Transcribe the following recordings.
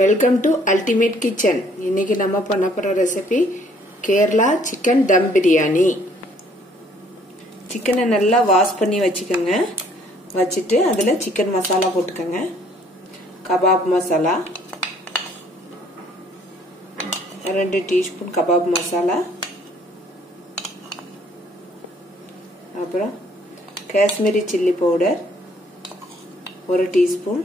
Welcome to ultimate kitchen. இன்னைக்கு நம்ம பண்ண போற ரெசிபி கேரளா சிக்கன் தம் பிரியாணி. சிக்கனை நல்லா வாஷ் பண்ணி வச்சுக்கோங்க. வச்சுட்டு அதுல சிக்கன் மசாலா போட்டுக்கோங்க. Kebab masala 2 teaspoon kebab masala, அப்புறம் Kashmiri chilli powder 1 teaspoon,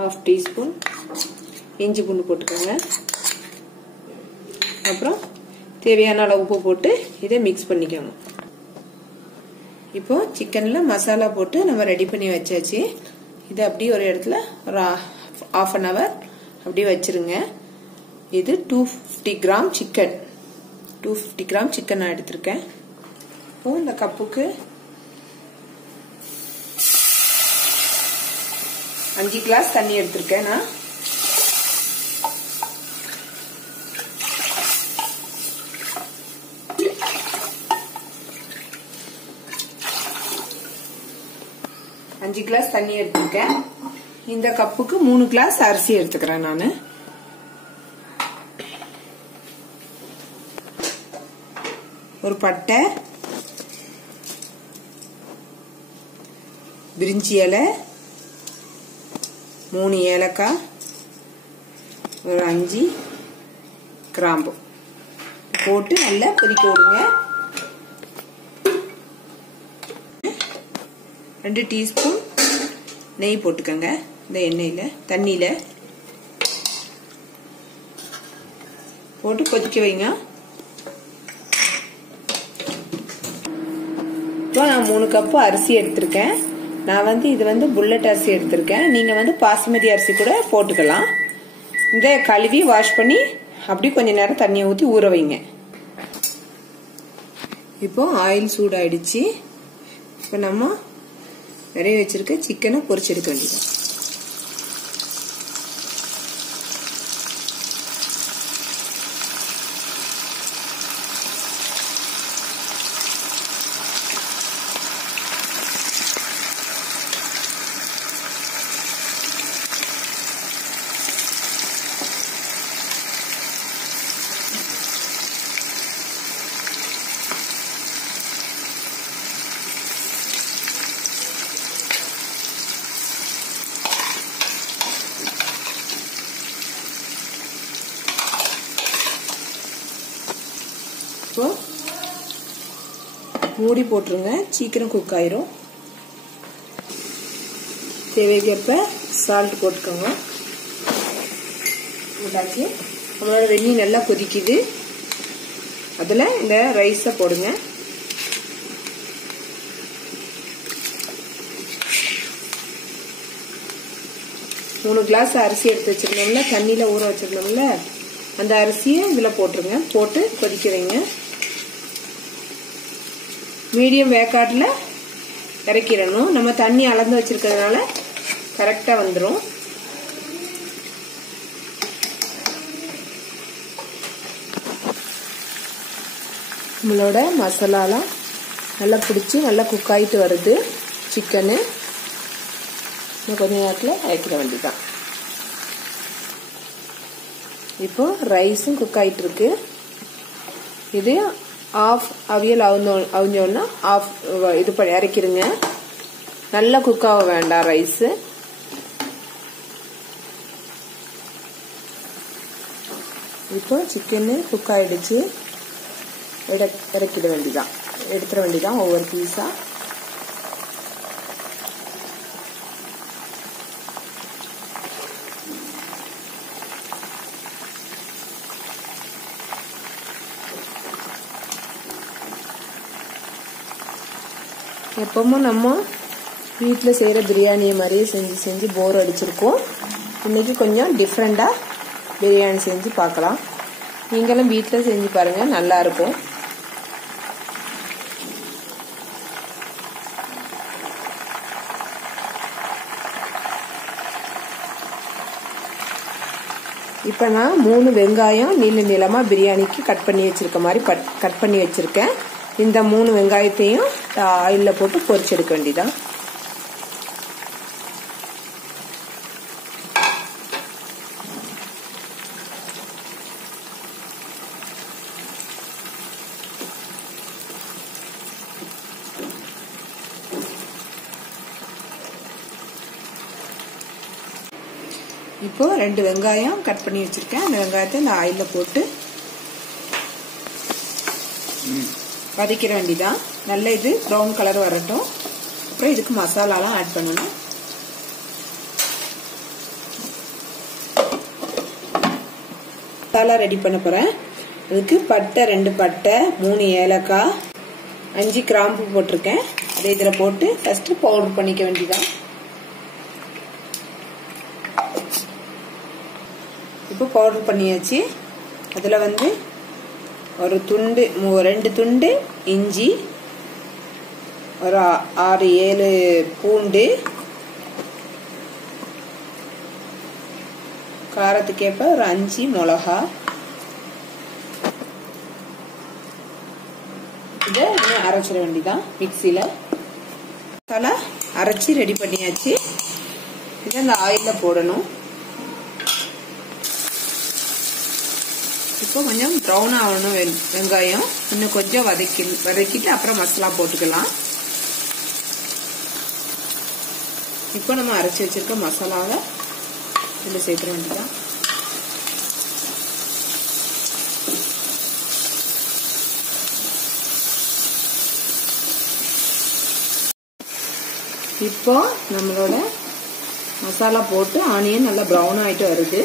½ teaspoon இஞ்சி பூண்டு போட்டுக்கோங்க. அப்புறம் தேவையான அளவு உப்பு போட்டு இதை மிக்ஸ் பண்ணிக்கோங்க. இப்போ சிக்கன்ல மசாலா போட்டு நம்ம ரெடி பண்ணி வச்சாச்சு. இதை அப்படியே ஒரு இடத்துல ஒரு ½ அன் ஹவர் அப்படியே வச்சிருங்க. இது 250 கிராம் சிக்கன் 250 கிராம் சிக்கன் நான் எடுத்திருக்கேன். இப்போ இந்த கப்புக்கு 5 கிளாஸ் தண்ணி எடுத்திருக்கேன் நான். அஞ்சு கிளாஸ் தண்ணி எடுத்திருக்கேன். இந்த கப்புக்கு 3 கிளாஸ் அரிசி எடுத்துக்கிறேன் நானு. ஒரு பட்டை, பிரிஞ்சி இலை, 3 ஏலக்காய், ஒரு 5 கிராம்பு போட்டு நல்லா கொதிக்க விடுங்க. 2 டீஸ்பூன் நெய் போட்டுக்கோங்க. இந்த எண்ணெயில தண்ணியில போட்டு கொதிக்க வைங்க. இப்போ நான் 3 கப்பு அரிசி எடுத்திருக்கேன். நான் இது புல்லட் அரிசி எடுத்திருக்கேன். நீங்க பாசுமதி அரிசி கூட போட்டுக்கலாம். இந்த கழுவி வாஷ் பண்ணி அப்படி கொஞ்ச நேரம் தண்ணியை ஊற்றி ஊற வைங்க. இப்போ ஆயில் சூடாயிடுச்சு. இப்போ நம்ம நிறைய வச்சிருக்க சிக்கனை பொரிச்செடுக்க வேண்டியது. இப்போ மூடி போட்டுருங்க. சீக்கிரம் குக் ஆயிரும். தேவைக்கேற்ப சால்ட் போட்டுக்கோங்க. போட்டாச்சு. நம்மளோட வெந்நீர் நல்லா கொதிக்குது. அதுல இந்த ரைஸை போடுங்க. மூணு கிளாஸ் அரிசி எடுத்து வச்சிருந்தோம்ல, தண்ணியில ஊற வச்சிருந்தோம்ல, அந்த அரிசியை இதுல போட்டுருங்க. போட்டு கொதிக்க வைங்க. மீடியம் வேக்காட்டுல இறக்கிடணும். நம்ம தண்ணி அளந்து வச்சிருக்கிறதுனால கரெக்டா வந்துடும். நம்மளோட மசாலாலாம் நல்லா பிடிச்சி நல்லா குக் ஆயிட்டு வருது. சிக்கனு கொஞ்ச நேரத்தில் இறக்கிட வேண்டியதான். இப்போ ரைஸும் குக் ஆயிட்டு இருக்கு. இது ½ அவியல் அவிஞ்சோன்னா இது இறக்கிடுங்க. நல்லா குக் ஆக வேண்டாம் ரைஸ். இப்போ சிக்கனு குக் ஆயிடுச்சு. இறக்கிட வேண்டியதான். எடுத்துட வேண்டியதான் ஒவ்வொரு பீஸா. எப்பவும் நம்ம வீட்டில் செய்கிற பிரியாணியை மாதிரியே செஞ்சு போர் அடிச்சிருக்கோம். இன்னைக்கு கொஞ்சம் டிஃப்ரெண்டாக பிரியாணி செஞ்சு பார்க்கலாம். நீங்களும் வீட்டில் செஞ்சு பாருங்க, நல்லா இருக்கும். இப்போ நான் 3 வெங்காயம் நீளமா பிரியாணிக்கு கட் பண்ணி வச்சிருக்க மாதிரி கட் பண்ணி வச்சிருக்கேன். இந்த 3 வெங்காயத்தையும் ஆயில்ல போட்டு பொரிச்செடுக்க வேண்டியதான். இப்போ 2 வெங்காயம் கட் பண்ணி வச்சிருக்கேன். அந்த வெங்காயத்தை இந்த ஆயில்ல போட்டு வதக்கிற வேண்டியதான். நல்ல இது ப்ரௌன் கலர் வரட்டும். அப்புறம் இதுக்கு மசாலாலாம் ஆட் பண்ணணும். மசாலா ரெடி பண்ண போறேன். அதுக்கு பட்டை 2 பட்டை, 3 ஏலக்காய், 5 கிராம்பு போட்டிருக்கேன். அதை இதில் போட்டு ஃபர்ஸ்ட் பவுடர் பண்ணிக்க வேண்டியதான். இப்போ பவுடர் பண்ணியாச்சு. அதில் வந்து ஒரு துண்டு 2 துண்டு இஞ்சி, ஒரு 6-7 பூண்டு, காரத்துக்கேற்ப ஒரு 5 மிளகா. இதை அரைச்சிட வேண்டியதான் மிக்சியில. மசாலா அரைச்சி ரெடி பண்ணியாச்சு. இதை இந்த ஆயில்ல போடணும். இப்போ கொஞ்சம் ப்ரௌன் ஆகணும் வெங்காயம். இன்னும் கொஞ்சம் வதக்கிட்டு அப்புறம் மசாலா போட்டுக்கலாம். இப்போ நம்ம அரைச்சி வச்சிருக்க மசாலாவை இதில் சேர்த்துட வேண்டியதான். இப்போ நம்மளோட மசாலா போட்டு ஆனியன் நல்லா ப்ரௌன் ஆயிட்டு வருது.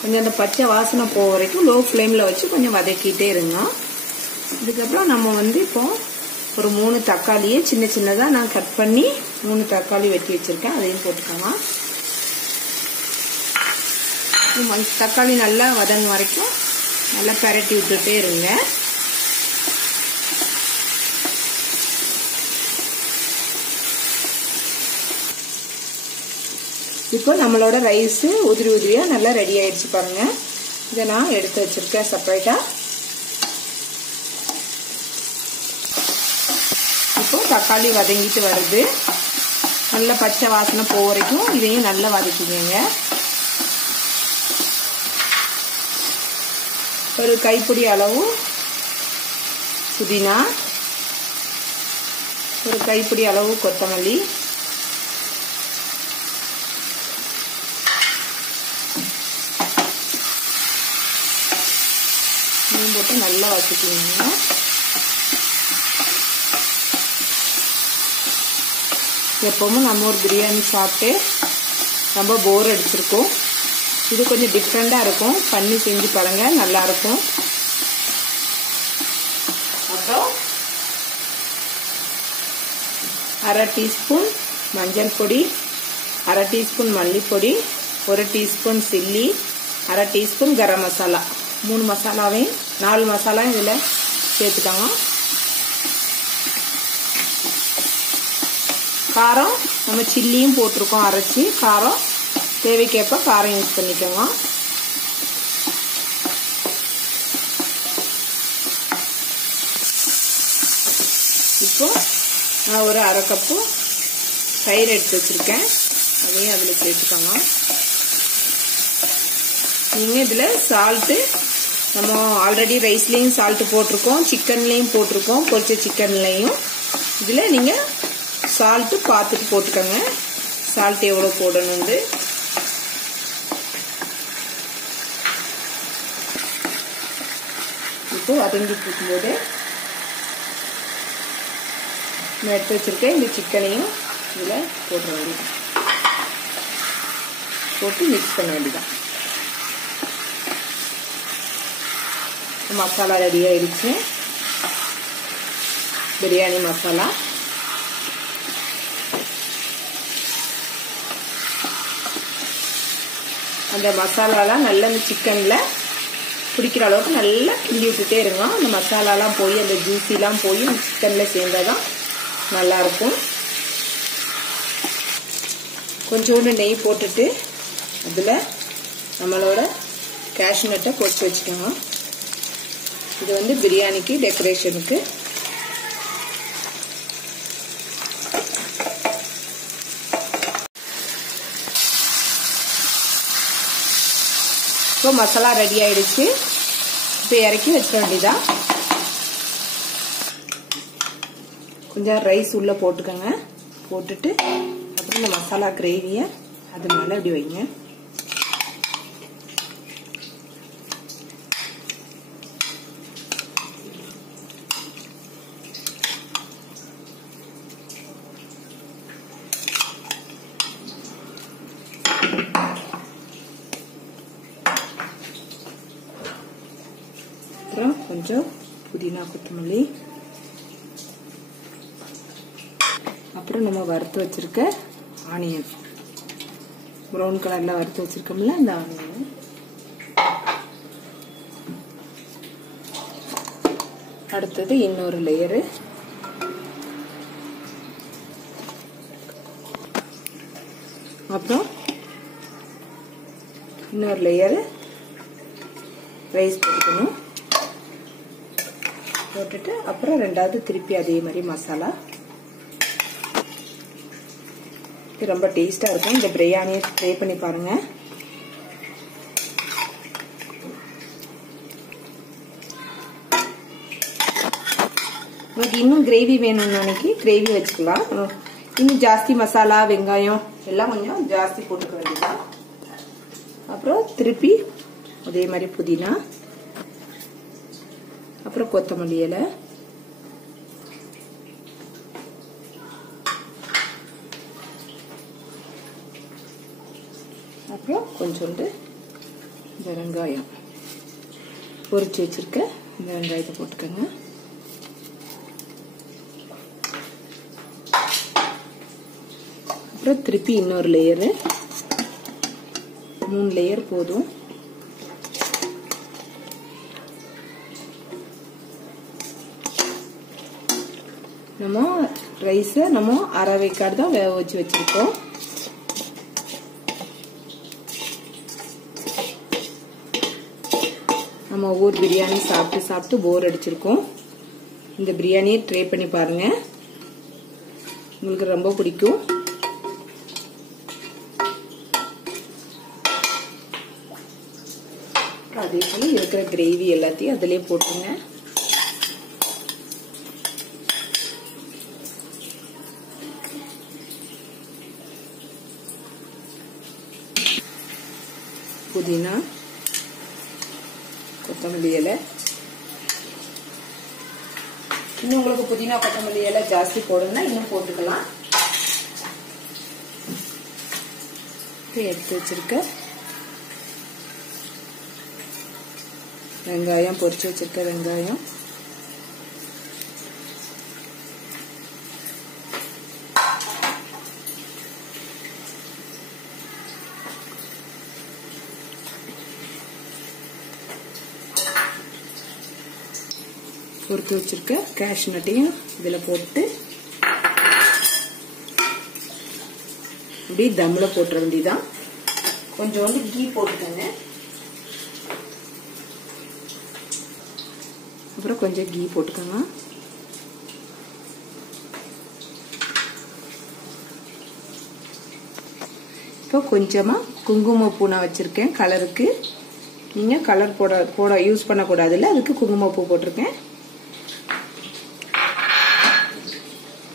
கொஞ்சம் அந்த பச்சை வாசனை போக வரைக்கும் லோ ஃப்ளேம்ல வச்சு கொஞ்சம் வதக்கிட்டே இருங்க. இதுக்கப்புறம் நம்ம வந்து இப்போ ஒரு 3 தக்காளியை சின்ன சின்னதா நான் கட் பண்ணி 3 தக்காளி வெட்டி வச்சிருக்கேன். அதையும் போட்டுக்கலாம். தக்காளி நல்லா வதங்க வரைக்கும் நல்லா பரட்டி விட்டுட்டே இருங்க. இப்போ நம்மளோட ரைஸ் உதிரி உதிரியா நல்லா ரெடி ஆயிடுச்சு பாருங்க. இதை நான் எடுத்து வச்சிருக்கேன் செப்பரேட்டா. இப்போ தக்காளி வதங்கிட்டு வருது. நல்ல பச்சை வாசனை போக வரைக்கும் இதையும் நல்லா வதக்கிக்கங்க. ஒரு கைப்பிடி அளவு புதினா, ஒரு கைப்பிடி அளவு கொத்தமல்லி, போட்டு நல்லா வதக்கிக்கங்க. எப்பவும் நம்ம ஒரு பிரியாணி சாப்பிட்டு ரொம்ப போர் அடிச்சிருக்கோம். இது கொஞ்சம் டிஃப்ரெண்டா இருக்கும். பண்ணி செஞ்சு பாருங்க, நல்லா இருக்கும். அப்புறம் 1/2 டீஸ்பூன் மஞ்சள் பொடி, 1/2 teaspoon மல்லிப்பொடி, 1 teaspoon chilli, 1/2 teaspoon garam masala. 3 மசாலாவையும் 4 masala இதுல சேர்த்துட்டாங்க. காரம் நம்ம சில்லியும் போட்டிருக்கோம் அரைச்சி. காரம் தேவைக்கேற்ப காரம் யூஸ் பண்ணிக்கோங்க. இப்போ நான் ஒரு 1/2 கப்பு தயிர் எடுத்து வச்சிருக்கேன். அதையும் அதுல சேர்த்துக்கோங்க. நீங்க இதுல சால்ட்டு நம்ம ஆல்ரெடி ரைஸ்லயும் சால்ட் போட்டிருக்கோம், சிக்கன்லயும் போட்டிருக்கோம், பொரிச்ச சிக்கன்லயும். இதுல நீங்க சால்ட் பார்த்துட்டு போட்டுக்கோங்க, சால்ட் எவ்வளவு போடணும்னு. இப்போ வதங்கிட்டு இருக்கும்போது நான் எடுத்து வச்சிருக்கேன் இந்த சிக்கனையும் இதுல போட வேண்டியது, போட்டு மிக்ஸ் பண்ண வேண்டியதான். மசாலா ரெடி ஆயிடுச்சு. பிரியாணி மசாலா. அந்த மசாலாலாம் நல்லா இந்த சிக்கன்ல பிடிக்கிற அளவுக்கு நல்லா கிண்டி விட்டுட்டே இருங்க. அந்த மசாலாலாம் போய் அந்த ஜூஸிலாம் போய் சிக்கன்ல சேர்ந்தாதான் நல்லா இருக்கும். கொஞ்சோண்டு நெய் போட்டுட்டு அதுல நம்மளோட கேஷ்யூ நட்டை பொரிச்சு வச்சுக்கோங்க. இது வந்து பிரியாணிக்கு டெக்கரேஷனுக்கு. இப்போ மசாலா ரெடி ஆயிடுச்சு. இப்போ இறக்கி வச்சிட வேண்டியதான். கொஞ்சம் ரைஸ் உள்ள போட்டுக்கோங்க. போட்டுட்டு அப்புறம் இந்த மசாலா கிரேவியை அது மேல இப்படி வைங்க. அப்புறம் கொஞ்சம் புதினா கொத்தமல்லி, அப்புறம் நம்ம வறுத்து வச்சிருக்க ஆனியன், ப்ரௌன் கலர்ல வறுத்து வச்சிருக்கோம்ல அந்த ஆனியன், அடுத்தது இன்னொரு லேயரு, அப்புறம் இன்னொரு லேயர் ரைஸ் போட்டுக்கணும். போட்டுட்டு அப்புறம் ரெண்டாவது திருப்பி அதே மாதிரி மசாலா. இது ரொம்ப டேஸ்டா இருக்கும். இந்த பிரியாணியை ட்ரை பண்ணி பாருங்க. உங்களுக்கு இன்னும் கிரேவி வேணும்னு நினைக்கி கிரேவி வச்சுக்கலாம். இன்னும் ஜாஸ்தி மசாலா வெங்காயம் எல்லாம் கொஞ்சம் ஜாஸ்தி போட்டுக்க வேண்டியதான். அப்புறம் திருப்பி அதே மாதிரி புதினா, அப்புறம் கொத்தமல்லி இலை, அப்புறம் கொஞ்சோண்டு இந்த வெங்காயம் பொரிச்சு வச்சிருக்க இந்த வெங்காயத்தை போட்டுக்கோங்க. அப்புறம் திருப்பி இன்னொரு லேயரு, 3 லேயர் போதும். நம்ம ரைஸை நம்ம அரை வேக்காடு தான் வேக வச்சு வச்சிருக்கோம். நம்ம ஊர் பிரியாணி சாப்பிட்டு சாப்பிட்டு போர் அடிச்சிருக்கோம். இந்த பிரியாணியை ட்ரை பண்ணி பாருங்க, உங்களுக்கு ரொம்ப பிடிக்கும். அதே போல இருக்கிற கிரேவி எல்லாத்தையும் அதிலே போட்டுருங்க. புதினா கொத்தமல்லி இலை, இன்னும் உங்களுக்கு புதினா கொத்தமல்லி இலை ஜாஸ்தி போடணும்னா இன்னும் போட்டுக்கலாம். எடுத்து வச்சிருக்க வெங்காயம், பொரிச்சு வச்சிருக்க வெங்காயம், பொரிச்சு வச்சிருக்க கேஷ்யூ நட்டையும் இதுல போட்டு இப்படி தம்ல போட்டுற வேண்டியதான். கொஞ்சோண்டு கீ போட்டுக்கோங்க. அப்புறம் கொஞ்சம் கீ போட்டுக்கோங்க. இப்போ கொஞ்சமா குங்குமப்பூ நான் வச்சிருக்கேன் கலருக்கு. நீங்க கலர் போட யூஸ் பண்ணக்கூடாதுல்ல, அதுக்கு குங்குமப்பூ போட்டிருக்கேன்.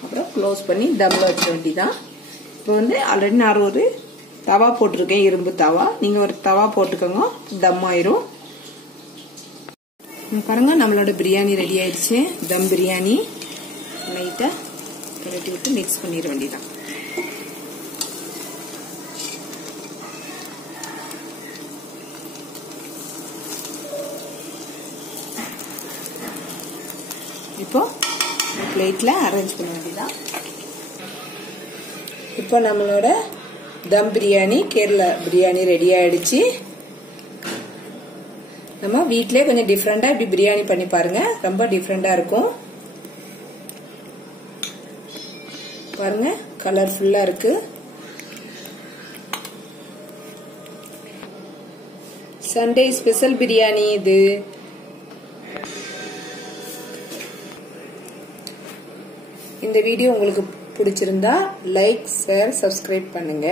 அப்புறம் க்ளோஸ் பண்ணி தம்ல வச்ச வேண்டியதான். இப்போ வந்து ஆல்ரெடி நான் ஒரு தவா போட்டிருக்கேன், இரும்பு தவா. நீங்க ஒரு தவா போட்டுக்கோங்க, தம் ஆயிரும். பாருங்க, நம்மளோட பிரியாணி ரெடி ஆயிடுச்சு. தம் பிரியாணி லைட்டா கலட்டி விட்டு மிக்ஸ் பண்ணிட வேண்டியதான். இப்போ பிளேட்ல அரேஞ்ச் பண்ண வேண்டியதான். இப்போ நம்மளோட தம் பிரியாணி, கேரளா பிரியாணி ரெடி ஆயிடுச்சு. நம்ம வீட்லயே கொஞ்சம் டிஃப்ரெண்டா இப்படி பிரியாணி பண்ணி பாருங்க, ரொம்ப டிஃப்ரெண்டா இருக்கும். பாருங்க, கலர்ஃபுல்லா இருக்கு. சண்டே ஸ்பெஷல் பிரியாணி இது. இந்த வீடியோ உங்களுக்கு பிடிச்சிருந்தா லைக், ஷேர், சப்ஸ்கிரைப் பண்ணுங்க.